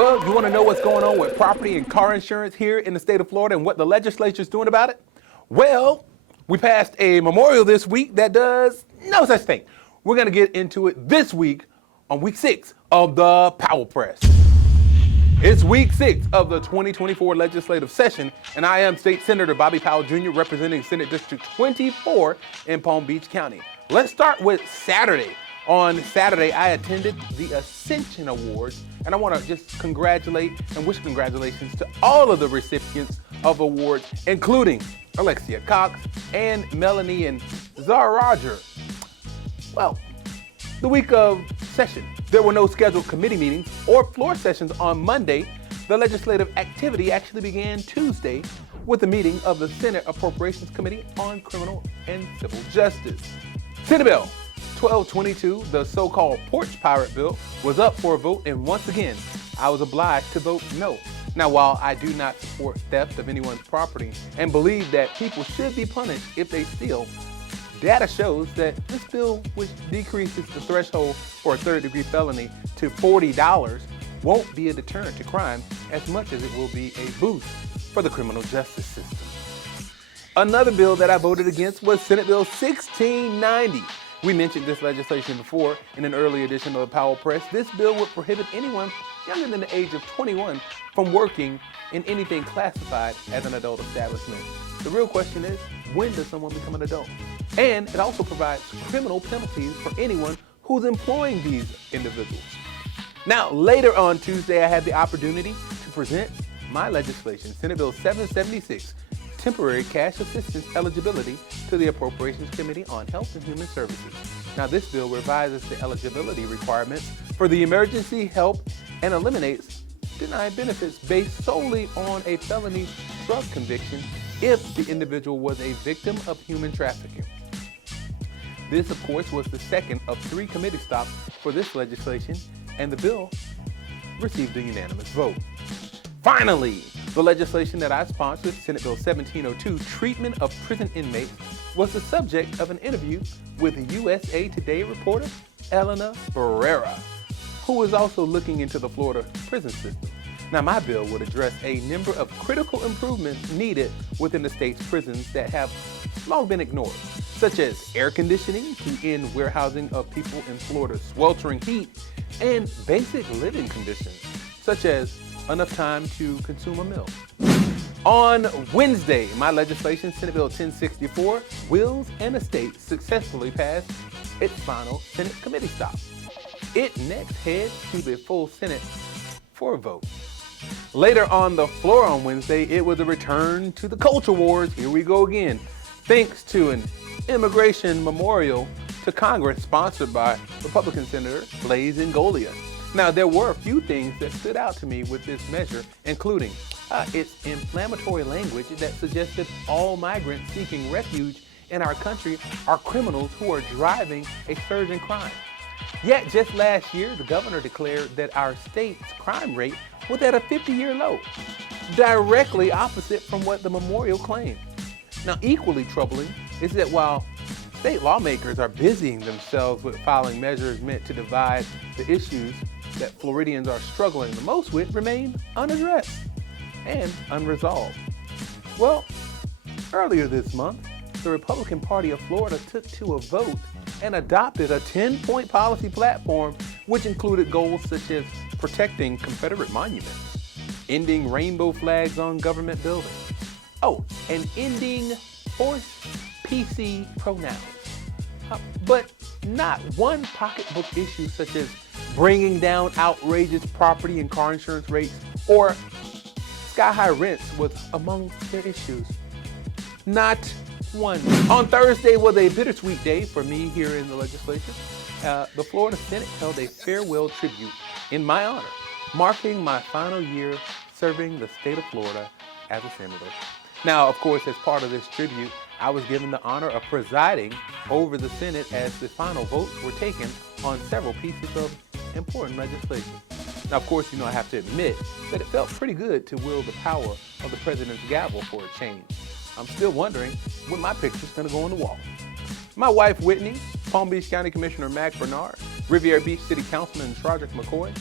Well, you want to know what's going on with property and car insurance here in the state of Florida and what the legislature is doing about it? Well, we passed a memorial this week that does no such thing. We're going to get into it this week on week 6 of the Powell Press. It's week 6 of the 2024 legislative session, and I am State Senator Bobby Powell Jr. representing Senate District 24 in Palm Beach County. Let's start with Saturday. On Saturday, I attended the Ascension Awards, and I want to just congratulate and wish congratulations to all of the recipients of awards, including Alexia Cox and Melanie and Zara Roger. Well, the week of session, there were no scheduled committee meetings or floor sessions on Monday. The legislative activity actually began Tuesday with a meeting of the Senate Appropriations Committee on Criminal and Civil Justice. Senate Bill 1222, the so-called Porch Pirate Bill, was up for a vote, and once again, I was obliged to vote no. Now, while I do not support theft of anyone's property and believe that people should be punished if they steal, data shows that this bill, which decreases the threshold for a third-degree felony to $40, won't be a deterrent to crime as much as it will be a boost for the criminal justice system. Another bill that I voted against was Senate Bill 1690. We mentioned this legislation before in an early edition of the Powell Press. This bill would prohibit anyone younger than the age of 21 from working in anything classified as an adult establishment. The real question is, when does someone become an adult? And it also provides criminal penalties for anyone who's employing these individuals. Now, later on Tuesday, I had the opportunity to present my legislation, Senate Bill 776, temporary cash assistance eligibility, to the Appropriations Committee on Health and Human Services. Now, this bill revises the eligibility requirements for the emergency help and eliminates denied benefits based solely on a felony drug conviction if the individual was a victim of human trafficking. This, of course, was the second of 3 committee stops for this legislation, and the bill received a unanimous vote. Finally, the legislation that I sponsored, Senate Bill 1702, Treatment of Prison Inmates, was the subject of an interview with USA Today reporter Elena Barrera, who is also looking into the Florida prison system. Now, my bill would address a number of critical improvements needed within the state's prisons that have long been ignored, such as air conditioning to end warehousing of people in Florida's sweltering heat, and basic living conditions, such as enough time to consume a meal. On Wednesday, my legislation, Senate Bill 1064, Wills and Estates, successfully passed its final Senate committee stop. It next heads to the full Senate for a vote. Later on the floor on Wednesday, it was a return to the culture wars. Here we go again, thanks to an immigration memorial to Congress sponsored by Republican Senator Blaise Ingoglia. Now, there were a few things that stood out to me with this measure, including its inflammatory language that suggested all migrants seeking refuge in our country are criminals who are driving a surge in crime. Yet, just last year, the governor declared that our state's crime rate was at a 50-year low, directly opposite from what the memorial claimed. Now, equally troubling is that while state lawmakers are busying themselves with filing measures meant to divide, the issues that Floridians are struggling the most with remain unaddressed and unresolved. Well, earlier this month, the Republican Party of Florida took to a vote and adopted a 10-point policy platform, which included goals such as protecting Confederate monuments, ending rainbow flags on government buildings, and ending forced PC pronouns. But not one pocketbook issue such as bringing down outrageous property and car insurance rates or sky-high rents was among their issues. Not one. On Thursday was a bittersweet day for me here in the legislature. The Florida Senate held a farewell tribute in my honor, marking my final year serving the state of Florida as a senator. Now, of course, as part of this tribute, I was given the honor of presiding over the Senate as the final votes were taken on several pieces of important legislation. Now, of course, I have to admit that it felt pretty good to wield the power of the president's gavel for a change. I'm still wondering when my picture's gonna go on the wall. My wife, Whitney, Palm Beach County Commissioner Mac Bernard, Riviera Beach City Councilman Roderick McCoy,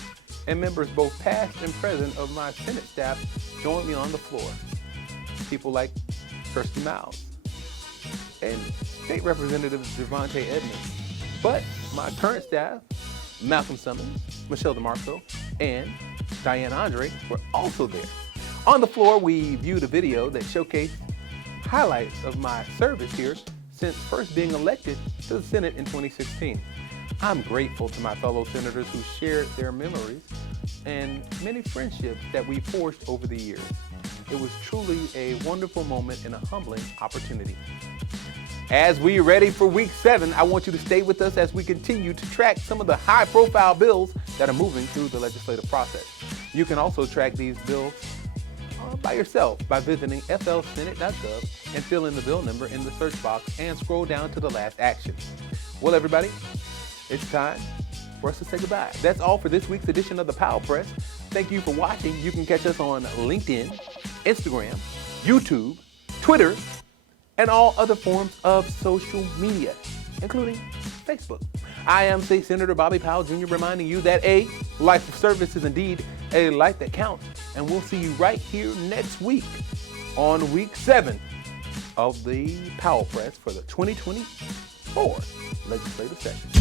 and members both past and present of my Senate staff joined me on the floor. People like Kirsty Miles and State Representative Devontae Edmonds. But my current staff, Malcolm Summons, Michelle DeMarco, and Diane Andre were also there. On the floor, we viewed a video that showcased highlights of my service here since first being elected to the Senate in 2016. I'm grateful to my fellow senators who shared their memories and many friendships that we forged over the years. It was truly a wonderful moment and a humbling opportunity. As we ready for week 7, I want you to stay with us as we continue to track some of the high-profile bills that are moving through the legislative process. You can also track these bills by yourself by visiting flsenate.gov and fill in the bill number in the search box and scroll down to the last action. Well, everybody, it's time for us to say goodbye. That's all for this week's edition of the Powell Press. Thank you for watching. You can catch us on LinkedIn, Instagram, YouTube, Twitter, and all other forms of social media, including Facebook. I am State Senator Bobby Powell Jr. reminding you that a life of service is indeed a life that counts. And we'll see you right here next week on week 7 of the Powell Press for the 2024 legislative session.